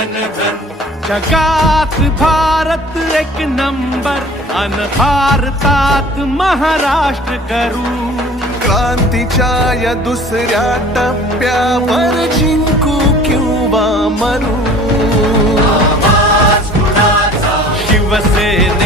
धन जगात भारत एक नंबर अन भारतात महाराष्ट्र करू. क्रांतीच्या या दुसऱ्या टप्प्यावर जिंकू किंवा मरू. आवाज कुणाचा शिवसेना